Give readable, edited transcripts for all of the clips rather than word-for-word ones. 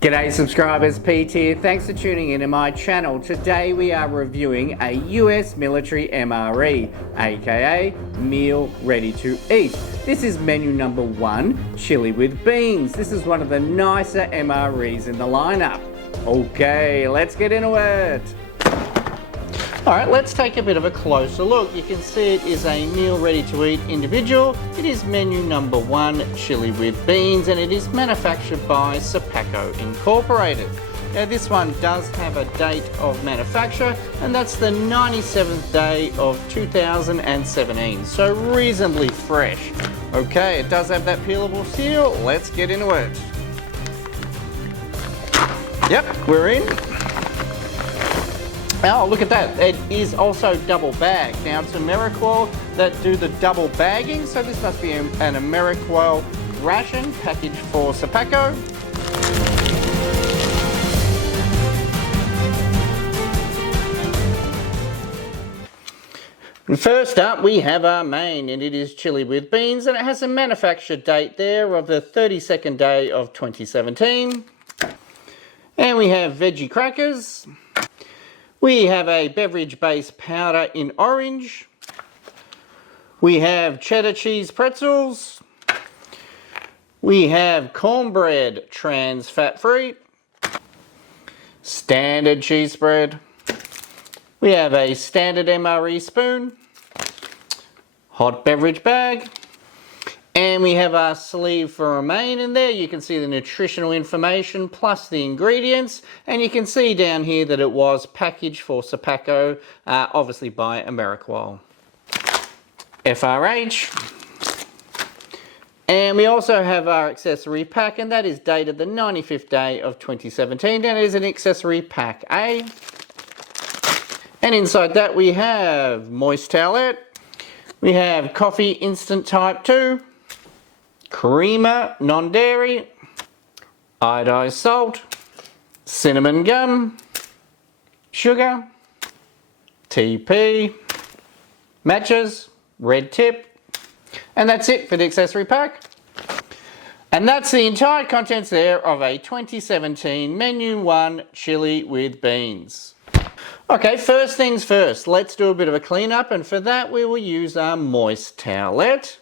G'day subscribers, Pete here. Thanks for tuning in to my channel. Today we are reviewing a US military MRE, aka Meal Ready to Eat. This is menu number 1, chili with beans. This is one of the nicer MREs in the lineup. Okay, let's get into it. Alright, let's take a bit of a closer look. You can see it is a meal ready to eat individual. It is menu number 1, chili with beans, and it is manufactured by Serpaco Incorporated. Now this one does have a date of manufacture, and that's the 97th day of 2017, so reasonably fresh. Okay, it does have that peelable seal. Let's get into it. Yep, we're in. Oh, look at that. It is also double bagged. Now, it's AmeriQual that do the double bagging, so this must be an AmeriQual ration package for Serpaco. First up, we have our main, and it is chili with beans, and it has a manufacture date there of the 32nd day of 2017. And we have veggie crackers. We have a beverage base powder in orange. We have cheddar cheese pretzels. We have cornbread trans fat free. Standard cheese spread. We have a standard MRE spoon. Hot beverage bag. And we have our sleeve for Remain in there. You can see the nutritional information plus the ingredients. And you can see down here that it was packaged for Serpaco, obviously by AmeriQual. FRH. And we also have our accessory pack, and that is dated the 95th day of 2017. And it is an accessory pack A. And inside that we have moist towelette. We have coffee instant type 2. Creamer, non-dairy, iodized salt, cinnamon gum, sugar, TP, matches, red tip, and that's it for the accessory pack. And that's the entire contents there of a 2017 Menu 1 chili with beans. Okay, first things first, let's do a bit of a cleanup, and for that we will use our moist towelette.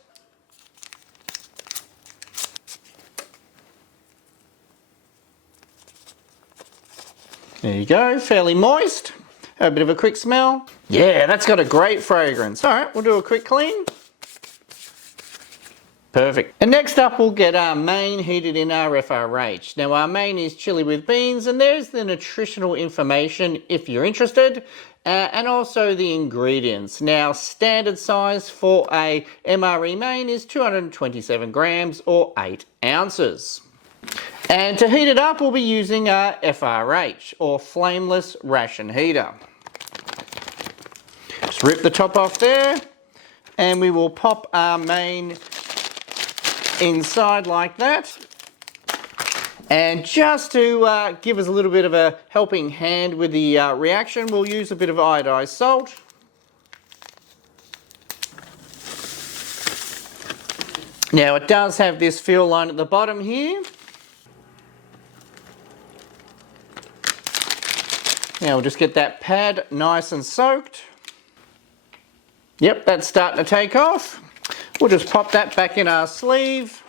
There you go, fairly moist. Have a bit of a quick smell. Yeah, that's got a great fragrance. All right, we'll do a quick clean. Perfect. And next up, we'll get our main heated in our FRH. Now, our main is chili with beans, and there's the nutritional information if you're interested, and also the ingredients. Now, standard size for a MRE main is 227 grams or 8 ounces. And to heat it up, we'll be using our FRH, or flameless ration heater. Just rip the top off there, and we will pop our main inside like that. And just to give us a little bit of a helping hand with the reaction, we'll use a bit of iodized salt. Now, it does have this fill line at the bottom here. Now we'll just get that pad nice and soaked. Yep, that's starting to take off. We'll just pop that back in our sleeve.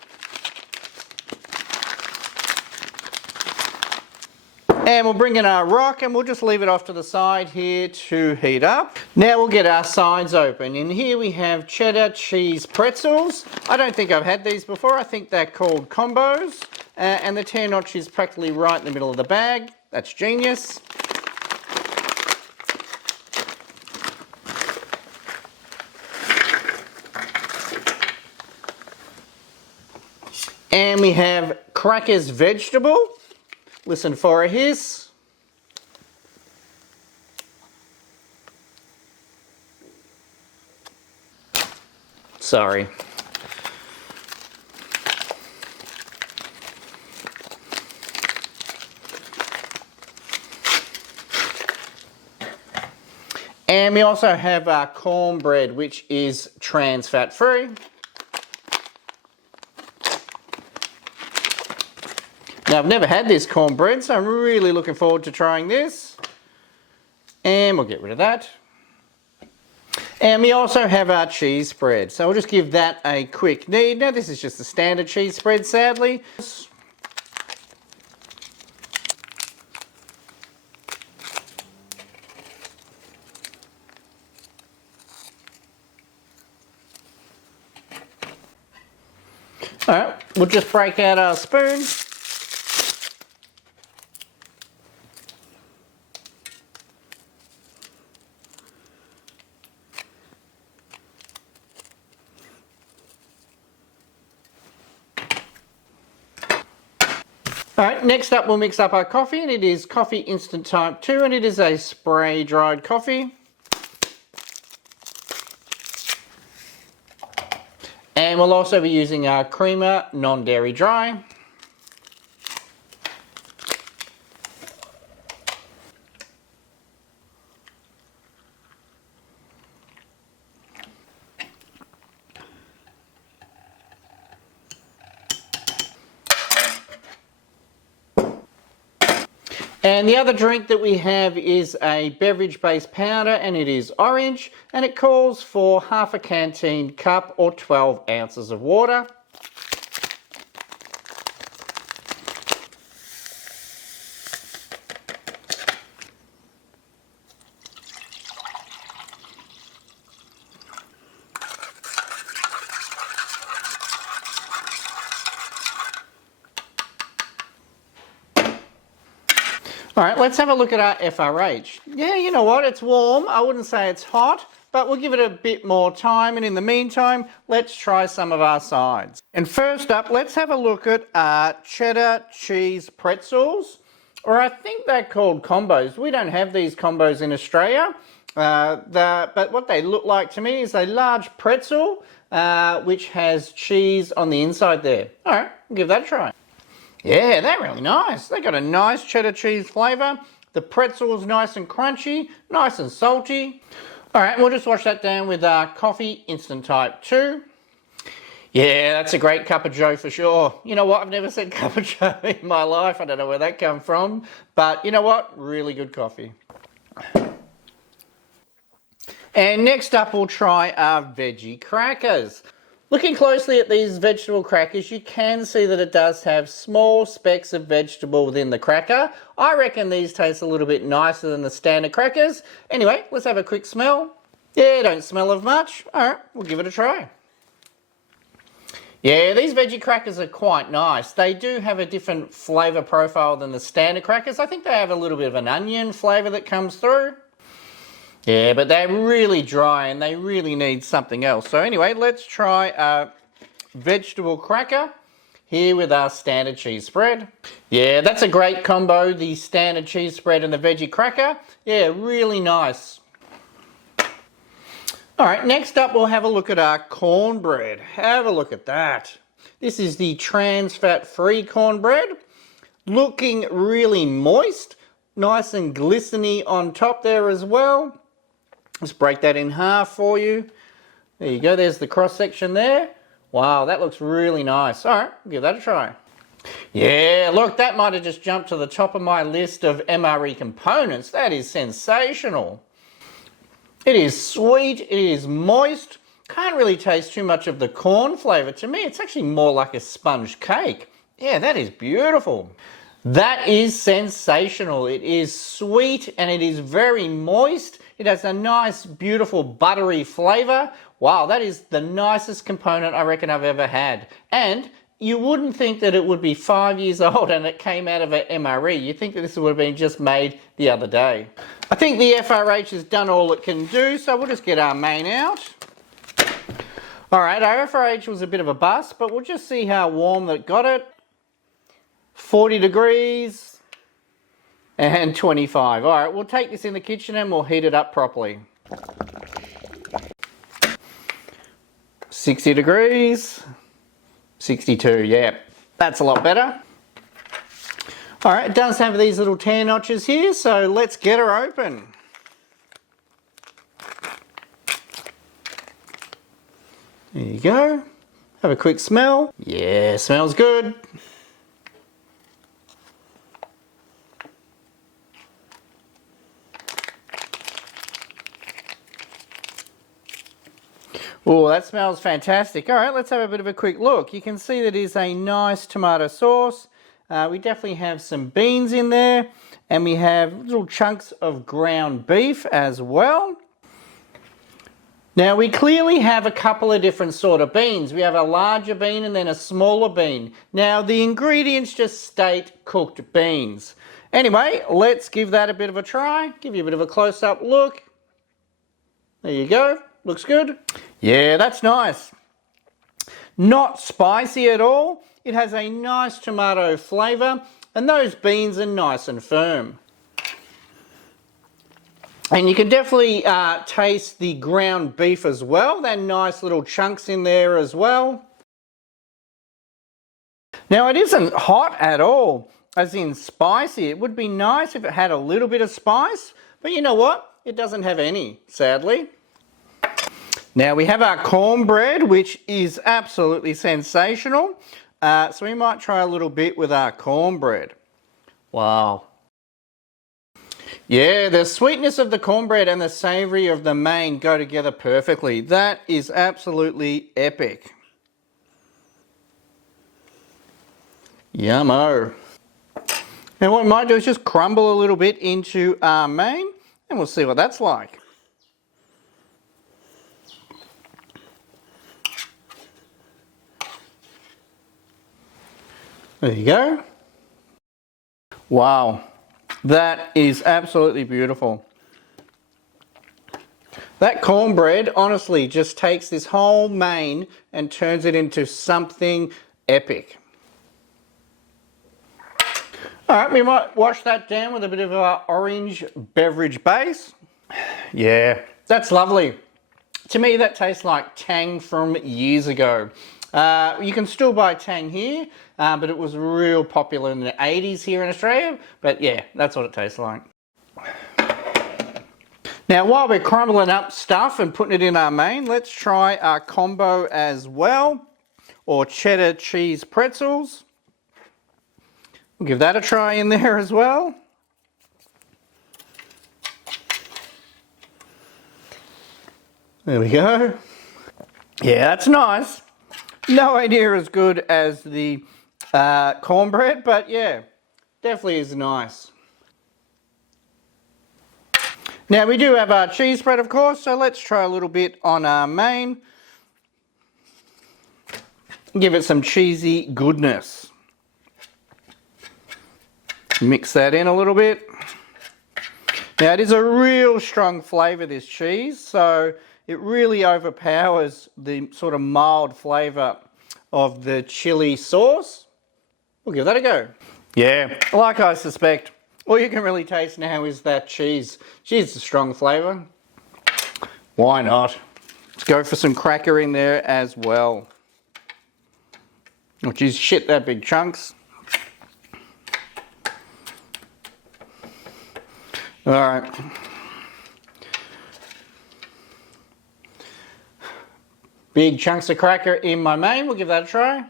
And we'll bring in our rock, and we'll just leave it off to the side here to heat up. Now we'll get our sides open. And here we have cheddar cheese pretzels. I don't think I've had these before. I think they're called combos. And the tear notch is practically right in the middle of the bag. That's genius. And we have crackers vegetable. Listen for a hiss. Sorry. And we also have our cornbread, which is trans fat free. Now, I've never had this cornbread, so I'm really looking forward to trying this. And we'll get rid of that. And we also have our cheese spread, so we'll just give that a quick knead. Now, this is just a standard cheese spread, sadly. Alright, we'll just break out our spoon. Alright, next up we'll mix up our coffee, and it is coffee instant type 2, and it is a spray dried coffee. And we'll also be using our creamer non-dairy dry. And the other drink that we have is a beverage-based powder, and it is orange, and it calls for half a canteen cup or 12 ounces of water. All right, let's have a look at our FRH. Yeah, you know what, it's warm. I wouldn't say it's hot, but we'll give it a bit more time. And in the meantime, let's try some of our sides. And first up, let's have a look at our cheddar cheese pretzels, or I think they're called combos. We don't have these combos in Australia, but what they look like to me is a large pretzel, which has cheese on the inside there. All right, we'll give that a try. Yeah, they're really nice. They got a nice cheddar cheese flavour. The pretzel's nice and crunchy, nice and salty. All right, we'll just wash that down with our coffee instant type 2. Yeah, that's a great cup of joe for sure. You know what? I've never said cup of joe in my life. I don't know where that come from. But you know what? Really good coffee. And next up, we'll try our veggie crackers. Looking closely at these vegetable crackers, you can see that it does have small specks of vegetable within the cracker. I reckon these taste a little bit nicer than the standard crackers. Anyway, let's have a quick smell. Yeah, don't smell of much. All right, we'll give it a try. Yeah, these veggie crackers are quite nice. They do have a different flavour profile than the standard crackers. I think they have a little bit of an onion flavour that comes through. Yeah, but they're really dry and they really need something else. So anyway, let's try a vegetable cracker here with our standard cheese spread. Yeah, that's a great combo, the standard cheese spread and the veggie cracker. Yeah, really nice. All right, next up we'll have a look at our cornbread. Have a look at that. This is the trans fat-free cornbread. Looking really moist, nice and glistening on top there as well. Let's break that in half for you. There you go, there's the cross section there. Wow, that looks really nice. All right, give that a try. Yeah, look, that might have just jumped to the top of my list of MRE components. That is sensational. It is sweet, it is moist. Can't really taste too much of the corn flavour. To me, it's actually more like a sponge cake. Yeah, that is beautiful. That is sensational. It is sweet and it is very moist. It has a nice, beautiful, buttery flavour. Wow, that is the nicest component I reckon I've ever had. And you wouldn't think that it would be 5 years old and it came out of an MRE. You'd think that this would have been just made the other day. I think the FRH has done all it can do, so we'll just get our main out. All right, our FRH was a bit of a bust, but we'll just see how warm that got it. 40 degrees. And 25. All right, we'll take this in the kitchen and we'll heat it up properly. 60 degrees. 62, yeah, that's a lot better. All right, it does have these little tear notches here, so let's get her open. There you go. Have a quick smell. Yeah, smells good. Oh, that smells fantastic. All right, let's have a bit of a quick look. You can see that is a nice tomato sauce. We definitely have some beans in there, and we have little chunks of ground beef as well. Now, we clearly have a couple of different sort of beans. We have a larger bean and then a smaller bean. Now, the ingredients just state cooked beans. Anyway, let's give that a bit of a try. Give you a bit of a close-up look. There you go. Looks good. Yeah, that's nice. Not spicy at all. It has a nice tomato flavour, and those beans are nice and firm. And you can definitely taste the ground beef as well. They're nice little chunks in there as well. Now, it isn't hot at all, as in spicy. It would be nice if it had a little bit of spice, but you know what? It doesn't have any, sadly. Now, we have our cornbread, which is absolutely sensational. So we might try a little bit with our cornbread. Wow. Yeah, the sweetness of the cornbread and the savoury of the main go together perfectly. That is absolutely epic. Yummo. Now what we might do is just crumble a little bit into our main, and we'll see what that's like. There you go. Wow. That is absolutely beautiful. That cornbread honestly just takes this whole main and turns it into something epic. Alright, we might wash that down with a bit of our orange beverage base. Yeah, that's lovely. To me, that tastes like Tang from years ago. You can still buy Tang here, but it was real popular in the 80s here in Australia. But yeah, that's what it tastes like. Now, while we're crumbling up stuff and putting it in our main, let's try our combo as well, or cheddar cheese pretzels. We'll give that a try in there as well. There we go. Yeah, that's nice. Nowhere near as good as the cornbread, but yeah, definitely is nice. Now we do have our cheese spread, of course, so let's try a little bit on our main. Give it some cheesy goodness. Mix that in a little bit. Now it is a real strong flavour, this cheese, so it really overpowers the sort of mild flavour of the chili sauce. We'll give that a go. Yeah, like I suspect, all you can really taste now is that cheese. Cheese is a strong flavour. Why not? Let's go for some cracker in there as well. Which is shit, that big chunks. All right. Big chunks of cracker in my main. We'll give that a try.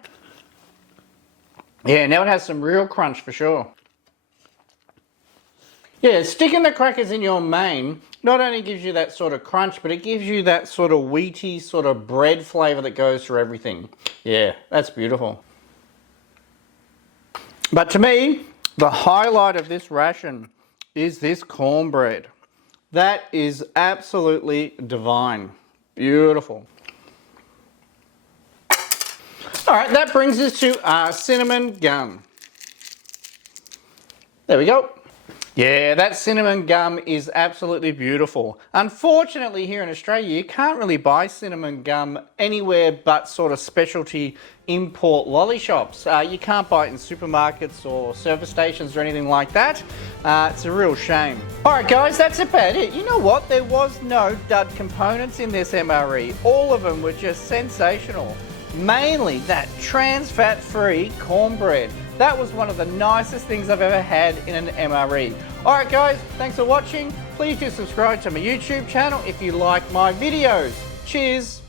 Yeah, now it has some real crunch for sure. Yeah, sticking the crackers in your main not only gives you that sort of crunch, but it gives you that sort of wheaty sort of bread flavour that goes through everything. Yeah, that's beautiful. But to me, the highlight of this ration is this cornbread. That is absolutely divine. Beautiful. Alright, that brings us to our cinnamon gum. There we go. Yeah, that cinnamon gum is absolutely beautiful. Unfortunately, here in Australia, you can't really buy cinnamon gum anywhere but sort of specialty import lolly shops. You can't buy it in supermarkets or service stations or anything like that. It's a real shame. Alright guys, that's about it. You know what? There was no dud components in this MRE. All of them were just sensational. Mainly that trans fat-free cornbread. That was one of the nicest things I've ever had in an MRE. Alright guys, thanks for watching. Please do subscribe to my YouTube channel if you like my videos. Cheers!